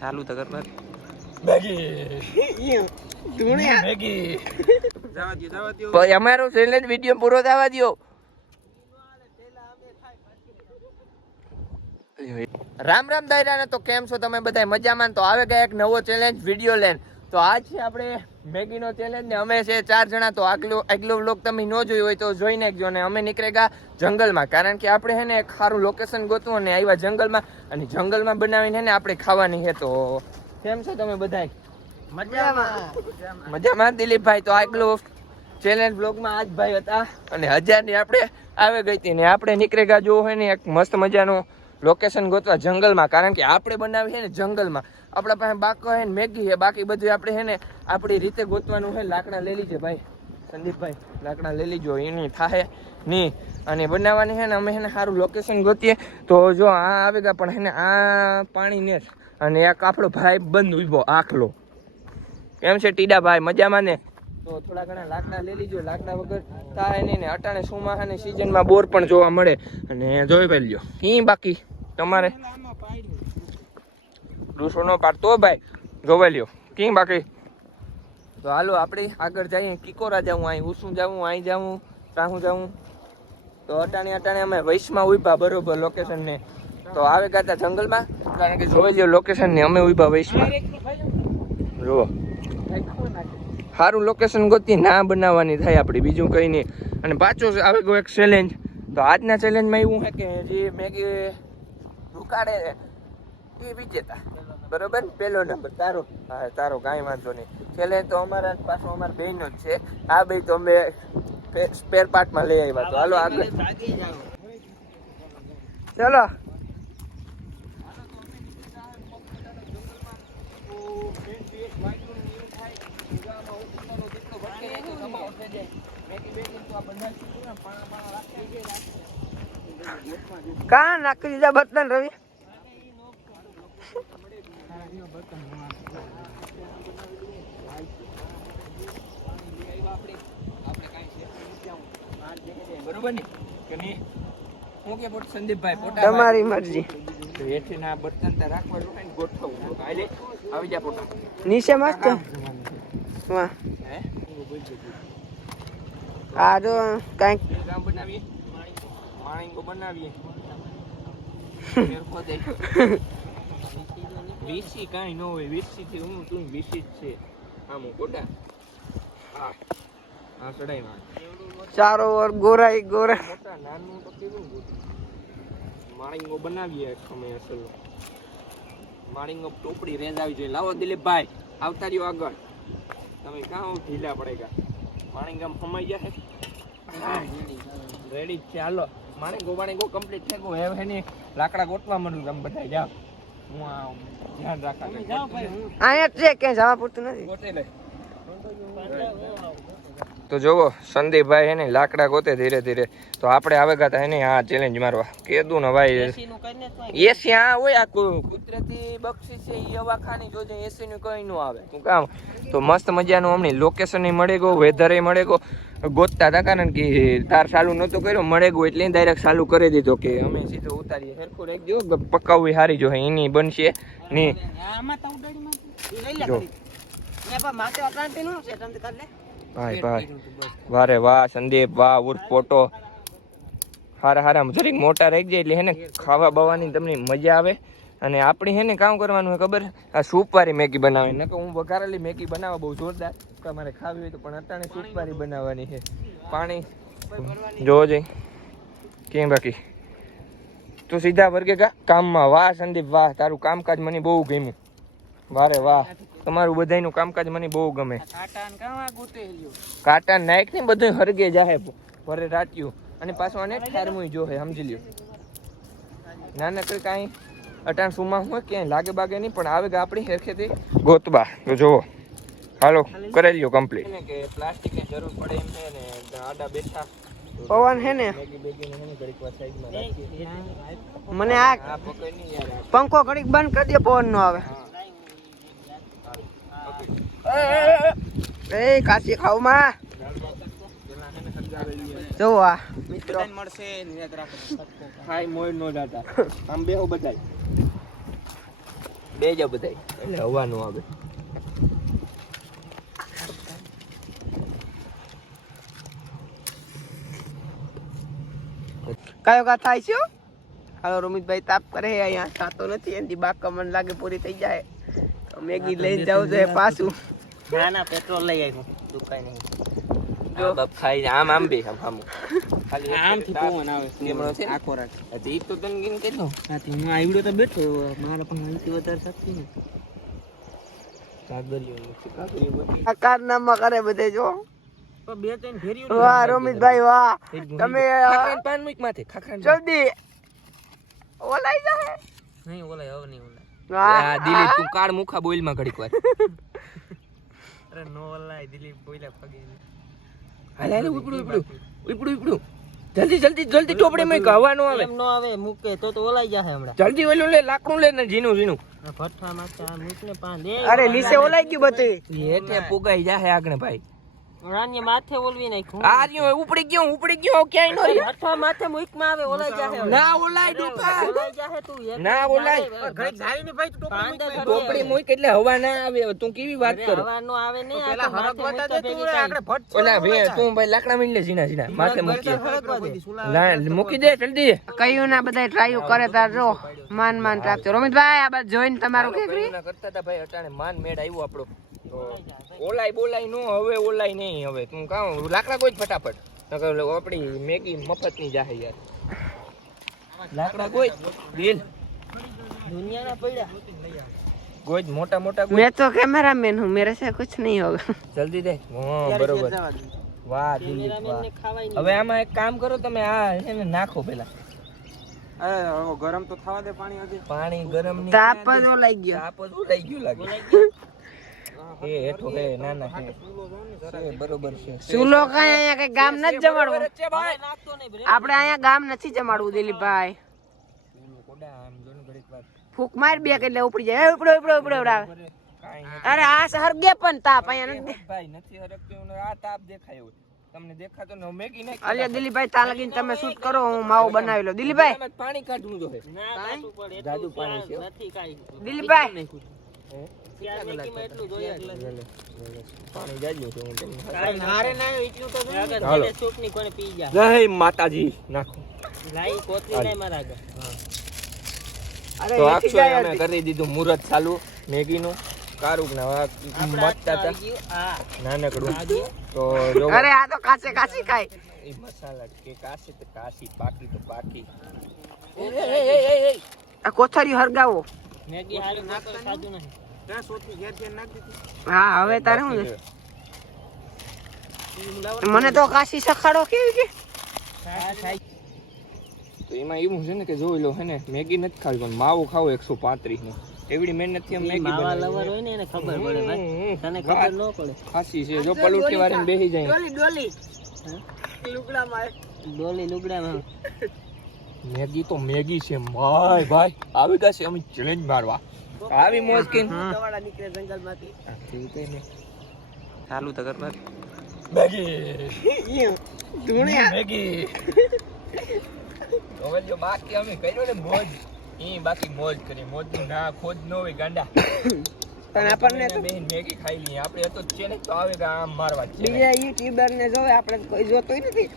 ચાલુ તો કર અમારો ચેલેન્જ વિડીયો પૂરો થવા દો. રામ રામ દાયરા. તો કેમ છો તમે બધા? મજામાં? તો આવે ગયા એક નવો ચેલેન્જ વિડીયો લેન. તો આજ છે આપણે મેગી નો ચેલેન્જ ને અમે છે 4 જણા. તો આગલો વ્લોગ તમે ન જોયું હોય તો જોઈ નાખજો. ને અમે નીકળેગા જંગલમાં, કારણ કે આપણે છે ને એક સારું લોકેશન ગોતવું અને આવ્યા જંગલમાં, અને જંગલમાં બનાવીને ને આપણે ખાવાની છે. તો કેમ છો તમે બધા? મજામાં દિલીપભાઈ. તો આગલો ચેલેન્જ બ્લોગમાં આજ ભાઈ હતા અને 1000 ની આપણે આવે ગઈ હતી ને આપણે નીકળેગા જો હોય ને એક મસ્ત મજાનું લોકેશન ગોતવા જંગલમાં, કારણ કે આપણે બનાવી છે ને જંગલમાં. આપણા પાસે બાકો છે ને મેગી છે, બાકી બધું આપણે છે ને આપણી રીતે ગોતવાનું છે. લાકડા લઈ લીજે ભાઈ સંદીપભાઈ, લાકડા લઈ લીજો, એની થાહે નહીં. અને બનાવવાની છે ને અમે છે ને સારું લોકેશન ગોતીએ. તો જો આ આવે ગયા પણ છે ને આ પાણી ને અને એક આપણો ભાઈ બંધ ઉભો આખલો. કેમ છે ટીડા ભાઈ? મજામાં ને? તો થોડા ઘણા લાકડા લઈ લીજો, લાકડા વગર થાય નહીં. ને અટાણે ચોમાસાની સિઝનમાં બોર પણ જોવા મળે અને જોઈ ભાઈ લ્યો. કી બાકી તમારે દૂસરો નો પાડતો ભાઈ જોવા લ્યો કી બાકી. તો હાલો આપણે આગળ જઈએ. કિકોરા જાઉં, અહીં ઉસું જાઉં, અહીં જાઉં, રાહું જાઉં. તો અટાણે અમે વૈશમાં ઉભા બરોબર લોકેશન ને. તો આવે ગાતા જંગલમાં, કારણ કે જોઈ લ્યો લોકેશન ને. અમે ઉભા વૈશમાં. જુઓ સારું લોકેશન ગોતી ના બનાવવાની થાય આપણી, બીજું કંઈ નહીં. અને પાછો આવે ગયો એક ચેલેન્જ. તો આજના ચેલેન્જમાં એવું છે કે જે મેગી ઉકાળે એ વિજેતા, બરોબર? પહેલો નંબર તારો. હા તારો, કાંઈ વાંધો નહીં. ચેલેન્જ તો અમારા પાછો અમારા બેનો જ છે. આ બે તો અમે સ્પેર પાર્ટમાં લઈ આવ્યા. તો હાલો આગળ ચલો. કા નાખી દીધા બર્તન રવિ? બરોબર ને કે નહીં? હું કે સંદીપભાઈ પોતા તમારી મરજી. હેઠી ના બર્તન તો રાખવા જો ને ગોઠવું. હાલે આવી જા પોતા નીચે મસ્ત. વાહ હે આ જો કાંઈક કામ બનાવીએ, માણીકો બનાવીએ. વીસી કાંઈ ન હોય, વીસી થી હું તું વીસી જ છે. આમ ગોડા હા હા ચડાઈ માં ચારો ઓર ગોરાઈ ગોરા મોટા નાનું તો કેવું માણીકો બનાવીએ. અમે અસલ માણીકો ટોપડી રેન્જ આવી જોઈએ. લાવો દિલીપભાઈ આવતા રહ્યો આગળ. તમે કાં ઢીલા પડેગા? માણીકો ફમાઈ જાય રેડી છે. હાલો માણીકો કમ્પ્લીટ થઈ ગયો. હવે એની લાકડા ગોતવા માંડું. તમે બધા જાઓ, હું આ ધ્યાન રાખા. અહીંયા છે ક્યાંય જવા પૂરતું નથી. ગોતે લે. તો જોવો સંદીપભાઈ એને લાકડા ગોતે ધીરે ધીરે. તો આપણે આવે ગયા એને આ ચેલેન્જ મારવા કીધું ને ભાઈ. એસી આ હોય, આ કુદરતી બક્ષી છે એ હવા ખાની જોજે. એસી નું કઈ નું આવે તું કામ. તો મસ્ત મજાનું અમને લોકેશન મળે ગયો, વેધર મળે ગયો. ગોતતા હતા કારણ કે તાર ચાલુ નહોતો કર્યો, મળે ગયો એટલે ડાયરેક્ટ ચાલુ કરી દીધો કે અમે સીધો ઉતારીએ. સરખું રાખજો, પકાવવી સારી જો એની બનશે નહીં. ભાઈ ભાઈ વારે વાહ સંદીપ, વાહ ઉર્ફ ફોટો હારા હારા જરીક મોટા રહી જાય એટલે હે ને ખાવા બવાની તમને મજા આવે. અને આપણી હે ને કામ કરવાનું હોય ખબર? આ સૂપવાળી મેગી બનાવે. નકર હું વઘારેલી મેગી બનાવવા બહુ જોરદાર. તમારે ખાવી હોય તો પણ અત્યારે સૂપવાળી બનાવવાની છે. પાણી જોવો જઈ કેમ બાકી તું સીધા વર્ગે કામમાં. વાહ સંદીપ વાહ, તારું કામકાજ મને બહુ ગમ્યું. વારે વાહ, તમારું બધાયનું કામકાજ મને બહુ ગમે. કાંટા નાખ ને બધું હરગે જાહે ભરે રાત્યું. અને પાછું આને ઠારમું જો હે સમજી લ્યો. ના નકર કાંઈ અટાણ સુમાં હોય ક્યાંય લાગે બાગે નહીં. પણ આવે આપણી હેરખેથી ગોતવા. તો જોવો હાલો કરી લ્યો કમ્પ્લીટ. કે પ્લાસ્ટિકની જરૂર પડે એમ છે ને આડા બેઠા પવન હે ને મને આ પંખો ઘડીક બંધ કરી દે, પવન નો આવે. એ કાચી ખાવ માં જો આ મિત્રો મળશે નિરાત રાખો ખાઈ મોય નો જાતા આમ બેહો બધાય બે જા બધાય એટલે હવા નો આવે કયો કા થાય છે હાલો રોમિતભાઈ તાપ કરે અહીંયા સાતો નથી એની બાકા મન લાગે પૂરી થઈ જાય તો મેગી લઈને જાવ તો પાછું ના પેટ્રોલ લઈ આવ્યો દુકાન નહીં જો બાપ ખાઈ આમ આમ બે આમ ખાલી આમ થી પવન આવે કેમનો છે આખો રાત હજી તો તને ગીન કેટલો સાથી હું આવડ્યો તો બેઠો મારા પણ અહીંથી વધારે શકતી ને આ કારનામા કરે બધે જો તો બે ત્રણ ફેર્યું વાહ રોમિતભાઈ વાહ તમે ખાખરાન પાન મુક માથે ખાખરાન જલ્દી ઓલાઈ જાય નહીં ઓલાય હવે નહીં ઓલાય વાહ આ દિલીપ તું કાળ મુખા બોઈલ માં ઘડીક વાર અરે નો ઓલાય દિલીપ બોલ્યા પગે હાલ હાલ ઉપડું જલ્દી ટોપડી માં હવા નો આવે એમ નો આવે મૂકે તો ઓલાઈ જાહે હમણાં જલ્દી ઓલું લે લાકડું લે ને ઝીણું ભઠ્ઠા માથે આ મૂકને પાન દે અરે નીચે ઓલાઈ ગયું બધું એટલે પુગાઈ જાહે આગળ ભાઈ રાની માથે ઓલવી નાખ્યું આ રહ્યો ઉપડી ગયો ક્યાંય નો રહ્યો ભઠ્ઠા માથે મૂકમાં આવે ઓલાઈ જાહે ના ઓલાય દીપા ઓલાઈ જાહે તું એક ના ઓલાય ઘડીક જાય ને ભાઈ તું ટોપડી મૂક એટલે હવા ના આવે તું કેવી વાત કરો હવા નો આવે ને આ તો માથે મૂકતા ભેગી થાય ઓલા ભે તું ભાઈ લાકડા મીન લે ઝીણા માથે મૂકી મૂકી દે જલ્દી કયું ના બધા ટ્રાય કરે તાર જો માન રાખજો રોમિતભાઈ આ બાદ જોઈને તમારું કેકરી કરતા હતા ભાઈ અટાણે માન મેડ આવ્યો આપણો તો ઓલાય બોલાય નો હવે ઓલાય નહીં હવે તું કામ લાકડા કોઈ ફટાફટ નકર આપણી મેગી મફત ની જાહે યાર લાકડા કોઈ દિલ દુનિયાના પડ્યા કોઈ મોટા मैं तो कैमरामैन हूँ मेरे से कुछ नहीं होगा જલ્દી દે હા બરોબર વાહ દિલીપ વાહ હવે આમાં એક કામ કરો તમે આ છે ને નાખો પેલા અરે ગરમ તો થવા દે પાણી હજી પાણી ગરમ ની તાપ જ ઓલાઈ ગયો તાપ જ ઉડાઈ ગયું લાગે એ હેઠો હે ના ના છે બરોબર છે ચૂલો કઈ અહીંયા કઈ ગામ નથી જમાડવું છે ભાઈ આપણે અહીંયા ગામ નથી જમાડવું દિલીપભાઈ કોડા આમ જોન ઘડીક વાર ફૂક માર બે એટલે ઉપડી જાય ઉપડો અરે આ હરગે પણ તાપ અહીંયા નથી ભાઈ નથી હરકતું આ તાપ દેખાય એવું તમને દેખાતો ન મેગી નાખી અલ્યા દિલીપભાઈ તા લગીને તમે શૂટ કરો હું માવો બનાવી લો દિલીપભાઈ પાણી કાઢવું જોઈએ ના કાઢવું પડે જાદુ પાણી છે નથી કાઈ દિલીપભાઈ એટલું જોઈએ પાણી જાજ્યું છે હું તમને નારે ના એટલું તો જોઈએ હાલો. ને સૂપ ની કોને પી જા જય માતાજી નાખો લાઈ કોતરી નહીં મારા આગળ તો આખો અમે કરી દીધું મુહૂર્ત ચાલુ મેગી નું કારુક ના મતતા હતા નાનકડું તો જો અરે આ તો કાચે કાચી ખાય એ મસાલા કે કાશી તો કાશી બાકી તો બાકી આ કોથળી હરગાવો મેગી હારી નાખો સાજુ નહીં ના સોથી ઘેર ઘેર નાખ દીધી હા હવે તારે શું છે? મને તો કાશી સખાડો કેવી કે તો એમાં એવું છે ને કે જોઈ લો હે ને મેગી નથી ખાવી પણ માવો ખાવો 135 નો એવડી મહેનત થી મેગી માવા બનાવી લવર હોય ને એને ખબર પડે ભાઈ તને ખબર ન પડે ખાસી છે જો પલુઠી વાળીને બેસી જાય ડોલી લુગડામાં ડોલી લુગડામાં મેગી તો મેગી છે ભાઈ ભાઈ આવી ગયા છે અમે ચેલેન્જ મારવા આવી મોજ કે દવાડા નીકળે જંગલમાંથી ચાલુ તો કરવા મેગી મેગી હવે જો બાકી અમે કર્યો ને મોજ ઈ બાકી મોજ કરી મોજ નું ના ખોજ ન હોય ગાંડા પણ આપણને તો બેન મેગી ખાઈ લઈએ આપણે હતો ચેલેન્જ તો આવે કે આમ મારવા છે બીજા યુટ્યુબર ને જોવે આપણે કોઈ જોતોય નથી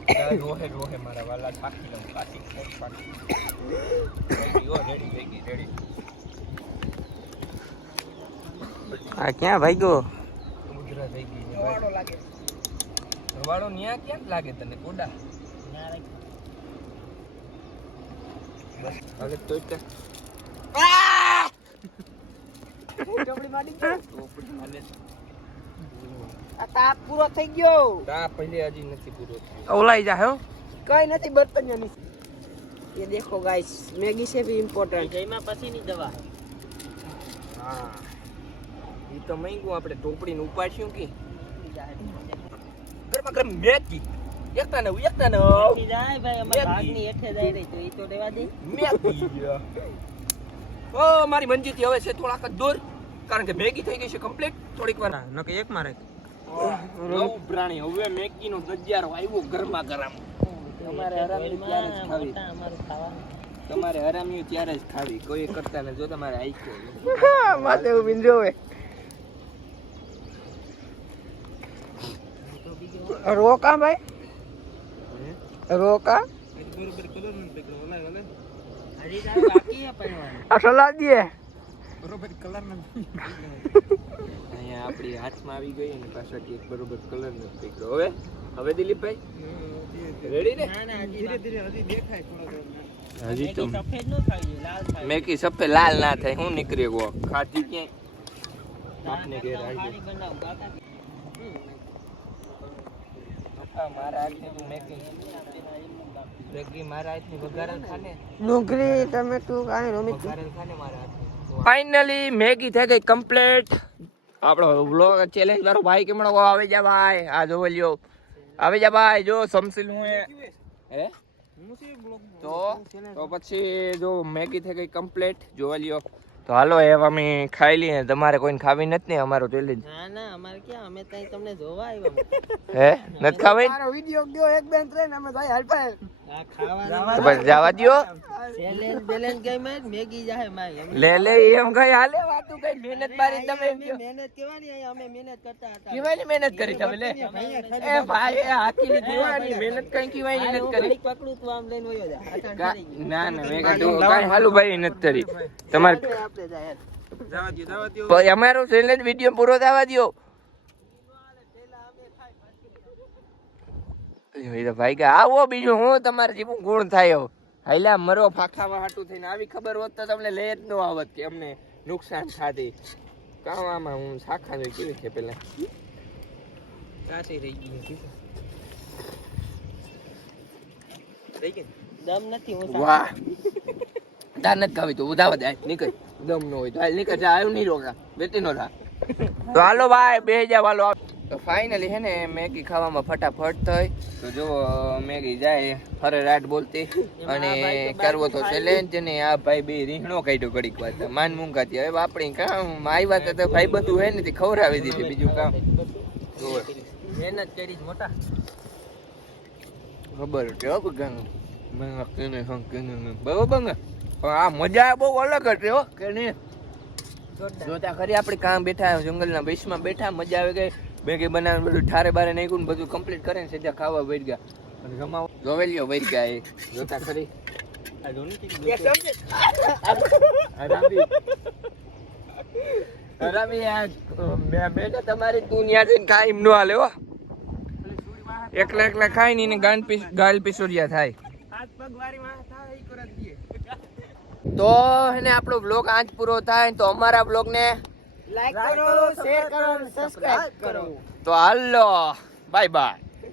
રોહે મારા વાલા થાકી લઉં પાકી રેડી થઈ ગઈ રેડી આ ક્યાં ભાગ્યો ઉધરા થઈ ગઈ રવાડો લાગે રવાડો ન્યા ક્યાં લાગે તને કોડા બસ હવે તો ચોપડી માડી ગયો આ તાપ પૂરો થઈ ગયો તા પહેલે હજી નથી પૂરો ઓલાઈ જા હો કઈ નથી બર્તનિયાની ये देखो गाइस मैगी से भी इम्पोर्टेंट જઈમાં પછીની દવા હા ઈ તો મૈંગું આપણે ટોપડીને ઉપાડ્યું કે ગરમા ગરમ મેગી એકતા ને પી જાય ભાઈ અમાર ભાગની હેઠે જાય રહી તો ઈ તો દેવા દે મેગી ઓ મારી મંજીથી હવે છે થોડાક જ દૂર કારણ કે મેગી થઈ ગઈ છે કમ્પ્લીટ થોડીક વાર નકે એક માં રાખ નવું પ્રાણી હવે મેગીનો ગજારો આવ્યો ગરમા ગરમ. તમારે હરામી ત્યારે જ ખાવી. તમારે હરામી ત્યારે જ ખાવી. કોઈ કરતા નથી. જો તમારે આઈકો માથે ઊભીને જોવે. રોકા ભાઈ રોકા બરોબર કલર નથી પકડો ઓલા ઓલા હજી તારું બાકી હે પહેરવાનું. આ સલાહ દે. બરોબર કલર નથી અહીંયા આપણી હાથમાં આવી ગઈ અને પાછળથી એક બરોબર કલર નથી પકડ્યો. હવે દિલીપભાઈ રેડી ને? ના ના હજી ધીરે ધીરે હજી દેખાય થોડો હજી તો સફેદ નો થાય લાલ થાય. મેકી સફેદ લાલ ના થાય. હું નીકળી ગયો ખાધી ક્યાંય આપને ઘેર આવી ખારી બનાવ કાકા. મારા હાથની તું મેગી મારા હાથની વઘારેલ ખાને. ડુંગળી ટમેટું કાંઈ રોમી ફાઇનલી મેગી થઈ ગઈ કમ્પ્લીટ. આપણો વ્લોગ ચેલેન્જ વાળો ભાઈ કેમણો આવે જા ભાઈ. આ જોવો લ્યો આવે જા ભાઈ. જો સમસીલ હું હે તો પછી જો મેગી થઈ ગઈ કમ્પ્લીટ જોવા લ્યો. તો હાલો એ અમે ખાઈ લઈએ. તમારે કોઈને ખાવી નથી ને અમારો ચેલેન્જ? ના ના અમારે ક્યાં અમે ત્યાં તમને જોવા આવ્યા. હે નથી ખાવી? મારો વિડિયો ગયો એક બેન ટ્રેન અમે જાય હાલપાય. આ ખાવા તો પછી જવા દ્યો. ચેલેન્જ બેલેન્જ ગઈ મેં મેગી જાહે મારી. લે લે એમ કઈ હાલે વાતું કઈ મહેનત મારી તમે એમ કહો. મહેનત કેવાની અહીંયા અમે મહેનત કરતા હતા. કેવાની મહેનત કરી તમે લે? એ ભાઈ એ હાથીની દીવાની મહેનત કઈ કેવાની નથી કરી. પકડું તું આમ લઈને વયો જા. આટા ઠરી ગઈ. ના ના મેં કીધું કાઈ હાલું ભાઈ નથી કરી. તમારે આપણે જાય. જવા દો પછી અમારો ચેલેન્જ વિડિયો પૂરો થવા દ્યો. ભાઈ કે આવો બીજું હું તમારે જીવું ગુણ થાય. હાઈલા મરો ફાખાવા હાટું થઈને આવી ખબર હોત તો તમને લે જ ન આવત કે અમને નુકસાન થાતી. કામ આમાં હું શાખા જોઈ કેવી છે પેલા કાચી રહી ગઈ રહી ગઈ દમ નથી હું વાહ તાર નથી ખાવી તો ઉધાવા દે નીકળ. દમ ન હોય તો હાલ નીકળ જા. આવ્યું નહીં રોકા બેટી નો થા. તો હાલો ભાઈ બે જા વાલો. તો ફાઇનલી હે ને મેગી ખાવામાં ફટાફટ થઈ. તો જો મેગી જાય હરે રાત બોલતી અને કરવો તો ચેલેન્જ ને આ ભાઈ બે રીંગણો કાઢ્યો ઘડીક વાત માન મૂંગાતી. હવે આપણી કામ આવ્યા તો ભાઈ બધું હે ને ખવડાવી દીધી. બીજું કામ મહેનત કરી જ મોટા. ખબર છે હો બગાનું મેં કેને હં કેને બરોબર ને. પણ આ મજા બહુ અલગ જ છે હો કે નહીં? જોતા ખરી આપણે કામ બેઠા જંગલના બેસમાં બેઠા મજા આવી ગઈ. મેગી બનાવીને બધું ઠારે બારે નાખ્યું ને બધું કમ્પ્લીટ કરીને સીધા ખાવા બેઠ ગયા. અને જમાવો જોવેલ્યો બેઠ ગયા. એ જોતા ખરી હરામી મેં તમારી તું ન્યા જઈને ખાઈ એમ નો હાલે હો. એકલા એકલા ખાઈ ને ગાલ પિસોડિયા થાય. હાથ પગ વારી માં થાય ઈ કરત દે. તો હેને આપણો વ્લોગ આજ પૂરો થાય તો અમારા વ્લોગ ને લાઈક કરો, શેર કરો, સબસ્ક્રાઇબ કરો. તો હાલો બાય બાય.